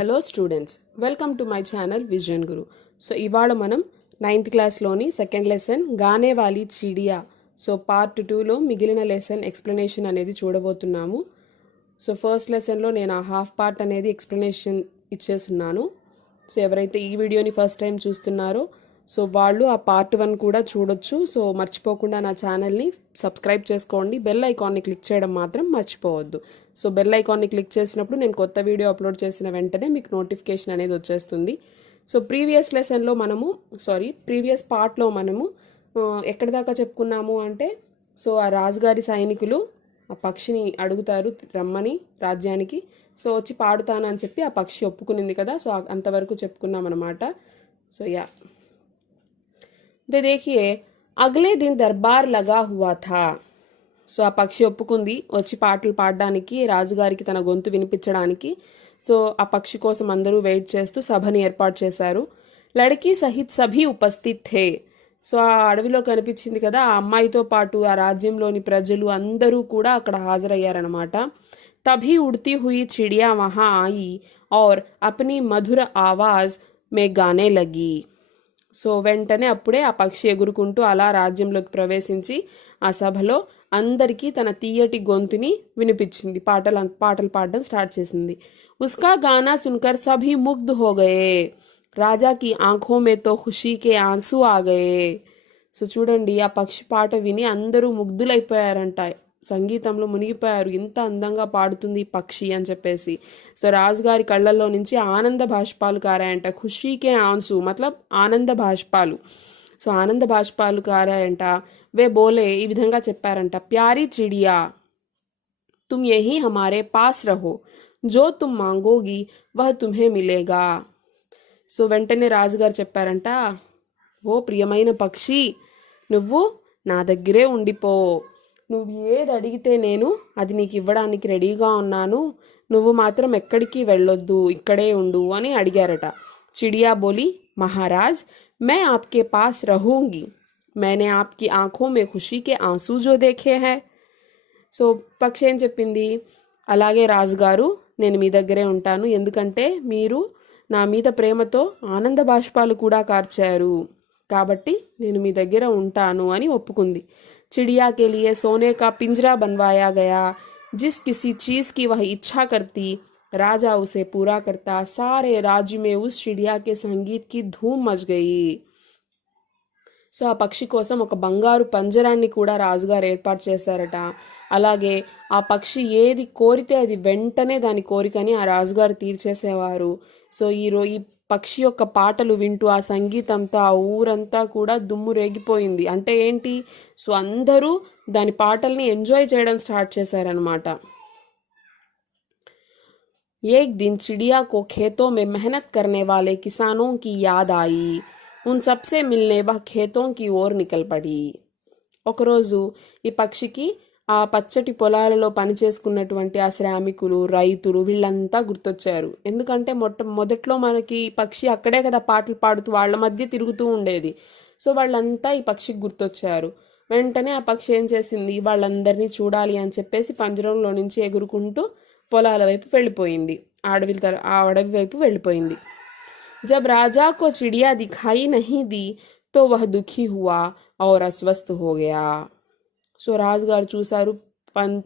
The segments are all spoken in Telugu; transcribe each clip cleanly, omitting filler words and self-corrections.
Hello students, welcome to my channel vision Guru. So ఇవాళ మనం 9th క్లాస్లోని సెకండ్ లెసన్ గానే వాలి చిడియా పార్ట్ 2లో మిగిలిన లెసన్ ఎక్స్ప్లెనేషన్ అనేది చూడబోతున్నాము. సో ఫస్ట్ లెసన్లో నేను ఆ హాఫ్ పార్ట్ అనేది ఎక్స్ప్లెనేషన్ ఇచ్చేస్తున్నాను. సో ఎవరైతే ఈ వీడియోని ఫస్ట్ టైం చూస్తున్నారో వాళ్ళు ఆ పార్ట్ 1 కూడా చూడొచ్చు. సో మర్చిపోకుండా నా ఛానల్ని సబ్స్క్రైబ్ చేసుకోండి. బెల్ ఐకాన్ని క్లిక్ చేయడం మాత్రం మర్చిపోవద్దు. సో బెల్ ఐకాన్ని క్లిక్ చేసినప్పుడు నేను కొత్త వీడియో అప్లోడ్ చేసిన వెంటనే మీకు నోటిఫికేషన్ అనేది వచ్చేస్తుంది. సో ప్రీవియస్ పార్ట్లో మనము ఎక్కడి దాకా చెప్పుకున్నాము అంటే, సో ఆ రాజుగారి సైనికులు ఆ పక్షిని అడుగుతారు రమ్మని రాజ్యానికి. సో వచ్చి పాడుతాను అని చెప్పి ఆ పక్షి ఒప్పుకునింది కదా. సో అంతవరకు చెప్పుకున్నాం అనమాట. సో देखिए అగలే దిన్ దర్బార్ లగా హువా థా. సో ఆ పక్షి ఒప్పుకుంది వచ్చి పాటలు పాడడానికి, రాజుగారికి తన గొంతు వినిపించడానికి. సో ఆ పక్షి కోసం అందరూ వెయిట్ చేస్తూ సభని ఏర్పాటు చేశారు. లడకీ సహిత్ సభీ ఉపస్థిత్ థే. సో ఆ అడవిలో కనిపించింది కదా, ఆ అమ్మాయితో పాటు ఆ రాజ్యంలోని ప్రజలు అందరూ కూడా అక్కడ హాజరయ్యారనమాట. తభీ ఉడ్తీ హుయి చిడియా వహా ఆయి ఔర్ అప్నీ మధుర ఆవాజ్ మే గానే లగి. సో వెంటనే అప్పుడే ఆ పక్షి ఎగురుకుంటూ అలా రాజ్యంలోకి ప్రవేశించి ఆ సభలో అందరికీ తన తీయటి గొంతుని వినిపించింది, పాటలు పాడడం స్టార్ట్ చేసింది. ఉస్కా గానా సున్కర్ సభీ ముగ్ధ్ హో గయే, రాజాకి ఆంఖో మే తో ఖుషీకే ఆంసూ ఆ గయే. సో చూడండి, ఆ పక్షి పాట విని అందరూ ముగ్ధులైపోయారంట, సంగీతంలో మునిగిపోయారు. ఇంత అందంగా పాడుతుంది పక్షి అని చెప్పేసి. సో రాజుగారి కళ్ళల్లో నుంచి ఆనంద బాష్పాలు కారాయంట. ఖుషీకే ఆన్సు మతలబ్ ఆనంద బాష్పాలు. సో ఆనంద బాష్పాలు కారాయంట. వే బోలే, ఈ విధంగా చెప్పారంట. ప్యారీ చిడియా తుమ్ యహీ హమారే పాస్ రహో, జో తుమ్ మాంగోగి వహ్ తుమ్హే మిలేగా. సో వెంటనే రాజుగారు చెప్పారంట, ఓ ప్రియమైన పక్షి, నువ్వు నా దగ్గరే ఉండిపో, నువ్వు ఏది అడిగితే నేను అది నీకు ఇవ్వడానికి రెడీగా ఉన్నాను, నువ్వు మాత్రం ఎక్కడికి వెళ్ళొద్దు, ఇక్కడే ఉండు అని అడిగారట. చిడియా బోలి, మహారాజ్ మే ఆప్కే పాస్ రహూంగి, मैंने आपकी आंखों में खुशी के आंसू जो देखे हैं. సో పక్షి ఏం చెప్పింది, అలాగే రాజుగారు నేను మీ దగ్గరే ఉంటాను, ఎందుకంటే మీరు నా మీద ప్రేమతో ఆనంద బాష్పాలు కూడా కార్చారు, కాబట్టి నేను మీ దగ్గర ఉంటాను అని ఒప్పుకుంది. चिड़िया के लिए सोने का पिंजरा बनवाया गया, जिस किसी चीज़ की वह इच्छा करती राजा उसे पूरा करता. सारे राज्य में उस चिड़िया के संगीत की धूम मच गई. సో ఆ పక్షి కోసం ఒక బంగారు పంజరాన్ని కూడా రాజుగారు ఏర్పాటు చేశారట. అలాగే ఆ పక్షి ఏది కోరితే అది వెంటనే దాని కోరికని ఆ రాజుగారు తీర్చేసేవారు. సో ఈ పక్షి యొక్క పాటలు వింటూ ఆ సంగీతంతో ఆ ఊరంతా కూడా దుమ్ము రేగిపోయింది. అంటే ఏంటి, సో అందరూ దాని పాటల్ని ఎంజాయ్ చేయడం స్టార్ట్ చేశారనమాట. एक दिन चिड़िया को खेतों में मेहनत करने वाले किसानों की याद आई. उन सबसे मिलने वह खेतों की ओर निकल पड़ी. ఒకరోజు ఈ పక్షికి ఆ పచ్చటి పొలాలలో పనిచేసుకున్నటువంటి ఆ శ్రామికులు, రైతులు వీళ్ళంతా గుర్తొచ్చారు. ఎందుకంటే మొదట్లో మనకి పక్షి అక్కడే కదా పాటలు పాడుతూ వాళ్ళ మధ్య తిరుగుతూ ఉండేది. సో వాళ్ళంతా ఈ పక్షికి గుర్తొచ్చారు. వెంటనే ఆ పక్షి ఏం చేసింది, వాళ్ళందరినీ చూడాలి అని చెప్పేసి పంజరంలో నుంచి ఎగురుకుంటూ పొలాల వైపు వెళ్ళిపోయింది, ఆ అడవి వైపు వెళ్ళిపోయింది. जब राजा को चिड़िया दिखाई नहीं दी तो वह दुखी हुआ और अस्वस्थ हो गया. సో రాజుగారు చూశారు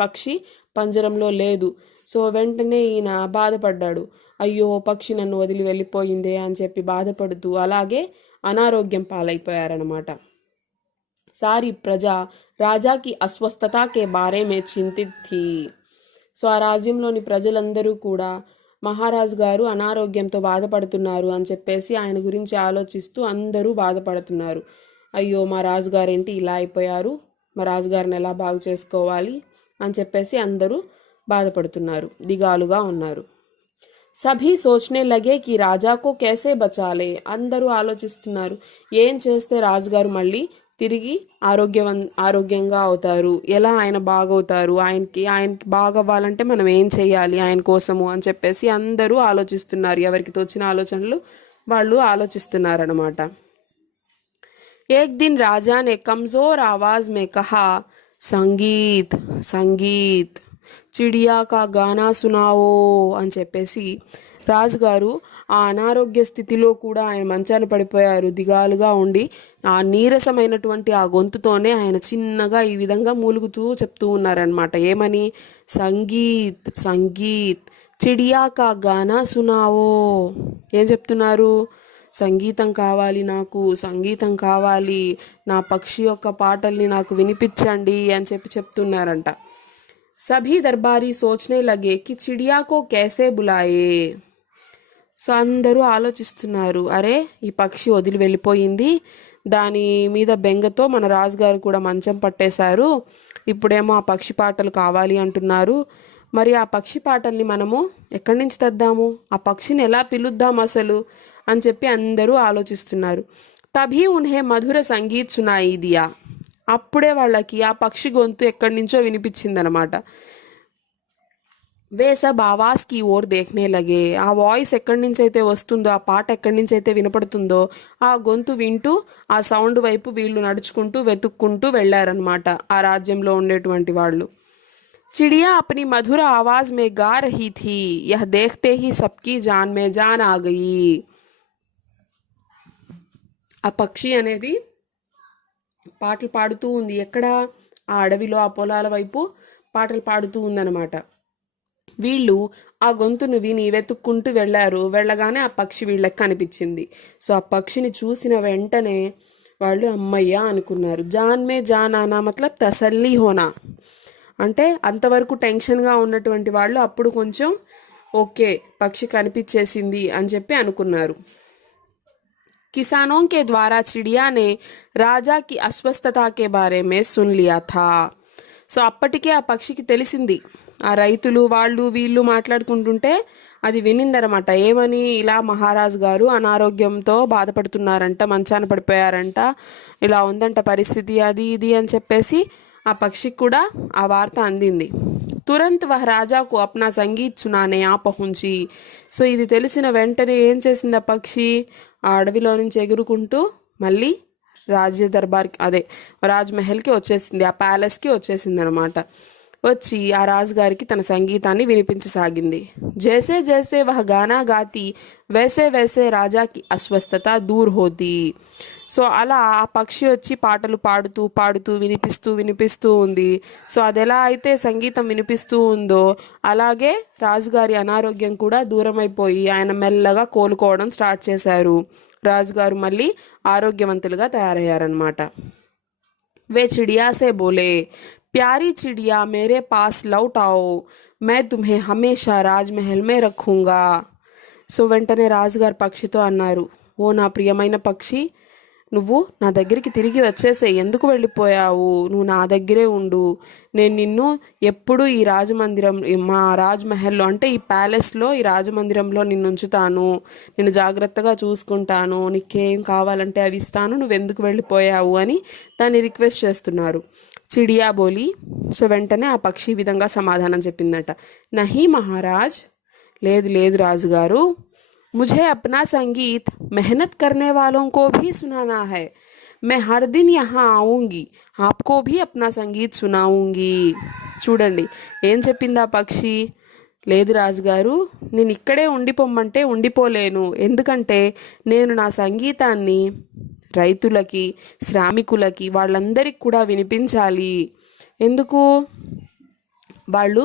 పక్షి పంజరంలో లేదు. సో వెంటనే ఈయన బాధపడ్డాడు, అయ్యో పక్షి నన్ను వదిలి వెళ్ళిపోయిందే అని చెప్పి బాధపడుతూ అలాగే అనారోగ్యం పాలైపోయారనమాట. సారీ ప్రజా రాజాకి అస్వస్థతకే బారే మే చింతిత్ థీ. సో ఆ రాజ్యంలోని ప్రజలందరూ కూడా మహారాజు గారు అనారోగ్యంతో బాధపడుతున్నారు అని చెప్పేసి ఆయన గురించి ఆలోచిస్తూ అందరూ బాధపడుతున్నారు. అయ్యో మా రాజుగారేంటి ఇలా అయిపోయారు, మా రాజుగారిని ఎలా బాగు చేసుకోవాలి అని చెప్పేసి అందరూ బాధపడుతున్నారు, దిగాలుగా ఉన్నారు. సభీ సోచ్నే లగే కి రాజాకో కేసే బచాలే. అందరూ ఆలోచిస్తున్నారు, ఏం చేస్తే రాజుగారు మళ్ళీ తిరిగి ఆరోగ్యంగా అవుతారు, ఎలా ఆయన బాగవుతారు, ఆయనకి బాగవ్వాలంటే మనం ఏం చేయాలి ఆయన కోసము అని చెప్పేసి అందరూ ఆలోచిస్తున్నారు. ఎవరికి తోచిన ఆలోచనలు వాళ్ళు ఆలోచిస్తున్నారన్నమాట. एक दिन राजा ने कमज़ोर आवाज़ में कहा, संगीत संगीत चिड़िया का गाना सुनाओ అని చెప్పేసి రాజుగారు ఆ అనారోగ్య స్థితిలో కూడా ఆయన మంచాన పడిపోయారు, దిగాలుగా ఉండి ఆ నీరసమైనటువంటి ఆ గొంతుతోనే ఆయన చిన్నగా ఈ విధంగా మూలుగుతూ చెప్తూ ఉన్నారనమాట. ఏమని? సంగీత్ సంగీత్ చిడియా కా గానా సునావో. ఏం చెప్తున్నారు? సంగీతం కావాలి, నాకు సంగీతం కావాలి, నా పక్షి యొక్క పాటల్ని నాకు వినిపించండి అని చెప్తున్నారంట. సభీ దర్బారీ సోచనే లగే కి చిడియా కో कैसे బులాయే. సో అందరూ ఆలోచిస్తున్నారు, అరే ఈ పక్షి వదిలి వెళ్ళిపోయింది, దాని మీద బెంగతో మన రాజుగారు కూడా మంచం పట్టేశారు, ఇప్పుడేమో ఆ పక్షి పాటలు కావాలి అంటున్నారు. మరి ఆ పక్షి పాటల్ని మనము ఎక్కడి నుంచి తెద్దాము, ఆ పక్షిని ఎలా పిలుద్దాం అసలు అని చెప్పి అందరూ ఆలోచిస్తున్నారు. తభీ ఉన్హే మధుర సంగీత్ సునాయి దియా. అప్పుడే వాళ్ళకి ఆ పక్షి గొంతు ఎక్కడి నుంచో వినిపించిందనమాట. వే సబ్ ఆవాజ్ కి ఓర్ దేఖ్నే లగే. ఆ వాయిస్ ఎక్కడి నుంచి అయితే వస్తుందో, ఆ పాట ఎక్కడి నుంచి అయితే వినపడుతుందో ఆ గొంతు వింటూ ఆ సౌండ్ వైపు వీళ్ళు నడుచుకుంటూ వెతుక్కుంటూ వెళ్ళారనమాట ఆ రాజ్యంలో ఉండేటువంటి వాళ్ళు. चिड़िया अपनी मधुर आवाज में गा रही थी, यह देखते ही सबकी जान में जान आ गई. ఆ పక్షి అనేది పాటలు పాడుతూ ఉంది. ఎక్కడ? ఆ అడవిలో, ఆ పొలాల వైపు పాటలు పాడుతూ ఉందన్నమాట. వీళ్ళు ఆ గొంతును విని వెతుక్కుంటూ వెళ్ళారు. వెళ్ళగానే ఆ పక్షి వీళ్ళకి కనిపించింది. సో ఆ పక్షిని చూసిన వెంటనే వాళ్ళు అమ్మయ్య అనుకున్నారు. జాన్ మే జాన్ ఆనా మతలబ్ తసల్లీ హోనా. అంటే అంతవరకు టెన్షన్గా ఉన్నటువంటి వాళ్ళు అప్పుడు కొంచెం ఓకే పక్షి కనిపించేసింది అని చెప్పి అనుకున్నారు. किसानों के द्वारा चिड़िया ने राजा की अस्वस्थता के बारे में सुन लिया था. సో అప్పటికే ఆ పక్షికి తెలిసింది, ఆ రైతులు వాళ్ళు వీళ్ళు మాట్లాడుకుంటుంటే అది వినిందనమాట. ఏమని? ఇలా మహారాజు గారు అనారోగ్యంతో బాధపడుతున్నారంట, మంచాన పడిపోయారంట, ఇలా ఉందంట పరిస్థితి, అది ఇది అని చెప్పేసి ఆ పక్షికి కూడా ఆ వార్త అందింది. తురంత్ వహ రాజాకు అప్నా సంగీత్ సునానే ఆ పహుంచి. సో ఇది తెలిసిన వెంటనే ఏం చేసింది ఆ పక్షి? ఆ అడవిలో నుంచి ఎగురుకుంటూ మళ్ళీ రాజ్య దర్బార్కి, అదే రాజ్మహల్కి వచ్చేసింది, ఆ ప్యాలెస్కి వచ్చేసింది అనమాట. వచ్చి ఆ రాజుగారికి తన సంగీతాన్ని వినిపించసాగింది. జైసే జైసే వహ గానా గాతి వైసే వైసే రాజాకి అస్వస్థత దూర్ హోతి. సో అలా ఆ పక్షి వచ్చి పాటలు పాడుతూ పాడుతూ వినిపిస్తూ ఉంది. సో అది ఎలా అయితే సంగీతం వినిపిస్తూ ఉందో అలాగే రాజుగారి అనారోగ్యం కూడా దూరం అయిపోయి ఆయన మెల్లగా కోలుకోవడం స్టార్ట్ చేశారు. రాజుగారు మళ్ళీ ఆరోగ్యవంతులుగా తయారయ్యారనమాట. వే చిడియా సే బోలే, ప్యారీ చిడియా మేరే పాస్ లౌట్ आओ, मैं तुम्हें हमेशा రాజ్మహల్ మే రఖూంగా. సో వెంటనే రాజుగారు పక్షితో అన్నారు, ఓ నా ప్రియమైన పక్షి, నువ్వు నా దగ్గరికి తిరిగి వచ్చేసే, ఎందుకు వెళ్ళిపోయావు? నువ్వు నా దగ్గరే ఉండు, నేను నిన్ను ఎప్పుడు ఈ రాజమందిరం, మా రాజ్మహల్లో అంటే ఈ ప్యాలెస్లో, ఈ రాజమందిరంలో నిన్ను ఉంచుతాను, నిన్ను జాగ్రత్తగా చూసుకుంటాను, నీకేం కావాలంటే అవి ఇస్తాను, నువ్వెందుకు వెళ్ళిపోయావు అని దాన్ని రిక్వెస్ట్ చేస్తున్నారు. చిడియా బోలి. సో వెంటనే ఆ పక్షి విధంగా సమాధానం చెప్పిందట. నహీ మహారాజ్, లేదు లేదు రాజుగారు, मुझे अपना संगीत मेहनत करने वालों को भी सुनाना है, मैं हर दिन यहाँ आऊँगी, आपको भी अपना संगीत सुनाऊँगी. చూడండి ఏం చెప్పింది ఆ పక్షి. లేదు రాజుగారు, నేను ఇక్కడే ఉండిపోమ్మంటే ఉండిపోలేను, ఎందుకంటే నేను నా సంగీతాన్ని రైతులకి, శ్రామికులకి, వాళ్ళందరికీ కూడా వినిపించాలి. ఎందుకు? వాళ్ళు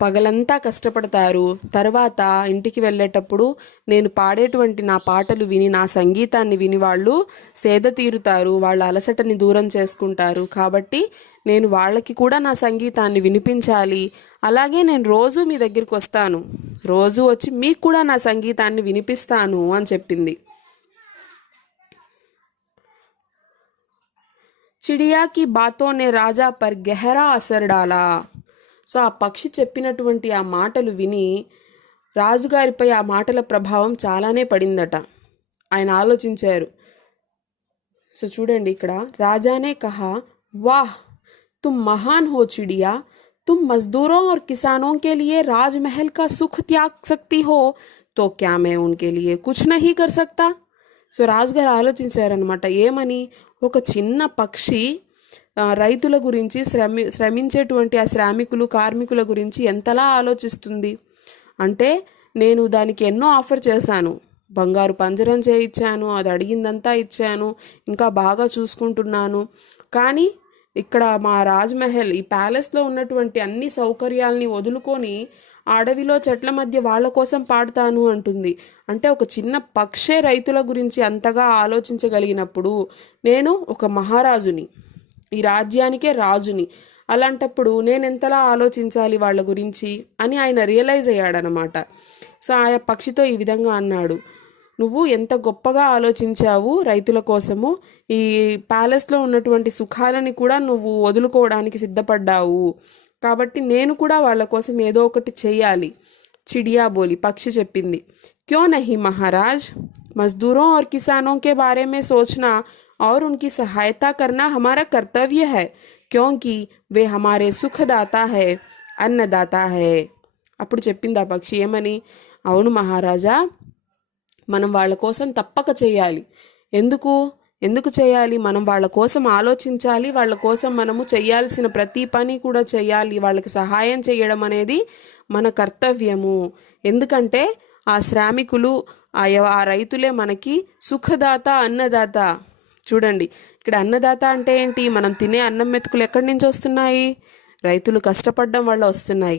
పగలంతా కష్టపడతారు, తర్వాత ఇంటికి వెళ్ళేటప్పుడు నేను పాడేటువంటి నా పాటలు విని, నా సంగీతాన్ని విని వాళ్ళు సేద తీరుతారు, వాళ్ళ అలసటని దూరం చేసుకుంటారు. కాబట్టి నేను వాళ్ళకి కూడా నా సంగీతాన్ని వినిపించాలి. అలాగే నేను రోజు మీ దగ్గరికి వస్తాను, రోజు వచ్చి మీకు కూడా నా సంగీతాన్ని వినిపిస్తాను అని చెప్పింది. చిడియా కి బాతోं ने राजा पर गहरा असर डाला. సో ఆ పక్షి చెప్పినటువంటి ఆ మాటలు విని రాజుగారిపై ఆ మాటల ప్రభావం చాలానే పడిందట. ఆయన ఆలోచించారు. సో చూడండి ఇక్కడ, రాజానే కహా, వాహ్ తుమ్ మహాన్ హో చిడియా, तुम मजदूरों और किसानों के लिए राजमहल का सुख त्याग सकती हो, तो क्या मैं उनके लिए कुछ नहीं कर सकता. సో రాజుగారు ఆలోచించారనమాట. ఏమని? ఒక చిన్న పక్షి రైతుల గురించి, శ్రమించేటువంటి ఆ శ్రామికులు, కార్మికుల గురించి ఎంతలా ఆలోచిస్తుంది అంటే, నేను దానికి ఎన్నో ఆఫర్ చేశాను, బంగారు పంజరం చేయించాను, అది అడిగిందంతా ఇచ్చాను, ఇంకా బాగా చూసుకుంటున్నాను. కానీ ఇక్కడ మా రాజ్మహల్ ఈ ప్యాలెస్లో ఉన్నటువంటి అన్ని సౌకర్యాలని వదులుకొని అడవిలో చెట్ల మధ్య వాళ్ళ కోసం పాడుతాను అంటుంది. అంటే ఒక చిన్న పక్షే రైతుల గురించి అంతగా ఆలోచించగలిగినప్పుడు నేను ఒక మహారాజుని, ఈ రాజ్యానికే రాజుని, అలాంటప్పుడు నేను ఎంతలా ఆలోచించాలి వాళ్ళ గురించి అని ఆయన రియలైజ్ అయ్యాడనమాట. సో ఆయా పక్షితో ఈ విధంగా అన్నాడు, నువ్వు ఎంత గొప్పగా ఆలోచించావు రైతుల కోసము, ఈ ప్యాలెస్లో ఉన్నటువంటి సుఖాలని కూడా నువ్వు వదులుకోవడానికి సిద్ధపడ్డావు, కాబట్టి నేను కూడా వాళ్ళ కోసం ఏదో ఒకటి చెయ్యాలి. చిడియా బోలి, పక్షి చెప్పింది. క్యో నహీ మహారాజ్, మజ్దూరోं और किसानों के बारे में सोचना और उनकी सहायता करना हमारा कर्तव्य है, क्योंकि वे हमारे सुखदाता है, अन्नदाता है. అప్పుడు చెప్పింది ఆ పక్షి ఏమని, అవును మహారాజా, మనం వాళ్ళ కోసం తప్పక చేయాలి. ఎందుకు చేయాలి? మనం వాళ్ళ కోసం ఆలోచించాలి, వాళ్ళ కోసం మనము చేయాల్సిన ప్రతి పని కూడా చేయాలి, వాళ్ళకి సహాయం చేయడం అనేది మన కర్తవ్యము. ఎందుకంటే ఆ శ్రామికులు, ఆ రైతులే మనకి సుఖదాత, అన్నదాత. చూడండి, ఇక్కడ అన్నదాత అంటే ఏంటి? మనం తినే అన్నం మెతుకులు ఎక్కడి నుంచి వస్తున్నాయి? రైతులు కష్టపడడం వల్ల వస్తున్నాయి.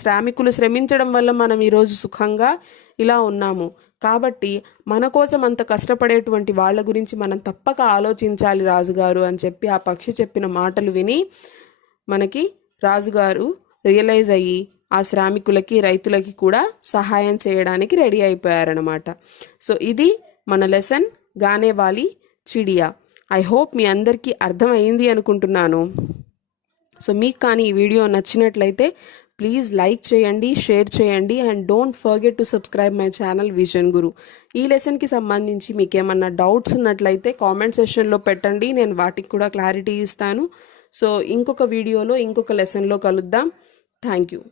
శ్రామికులు శ్రమించడం వల్ల మనం ఈరోజు సుఖంగా ఇలా ఉన్నాము. కాబట్టి మన కోసం అంత కష్టపడేటువంటి వాళ్ళ గురించి మనం తప్పక ఆలోచించాలి రాజుగారు అని చెప్పి ఆ పక్షి చెప్పిన మాటలు విని మనకి రాజుగారు రియలైజ్ అయ్యి ఆ శ్రామికులకి, రైతులకి కూడా సహాయం చేయడానికి రెడీ అయిపోయారనమాట. సో ఇది మన లెసన్ గానే వాలి చిడియా. ఐ హోప్ మీ అందరికీ అర్థమైంది అనుకుంటున్నాను. సో మీకు కానీ ఈ వీడియో నచ్చినట్లయితే ప్లీజ్ లైక్ చేయండి, షేర్ చేయండి, and don't forget to subscribe my channel vision Guru. ఈ లెసన్కి సంబంధించి మీకు ఏమన్నా డౌట్స్ ఉన్నట్లయితే కామెంట్ సెషన్లో పెట్టండి, నేను వాటికి కూడా క్లారిటీ ఇస్తాను. సో ఇంకొక వీడియోలో ఇంకొక లెసన్లో కలుద్దాం. Thank you.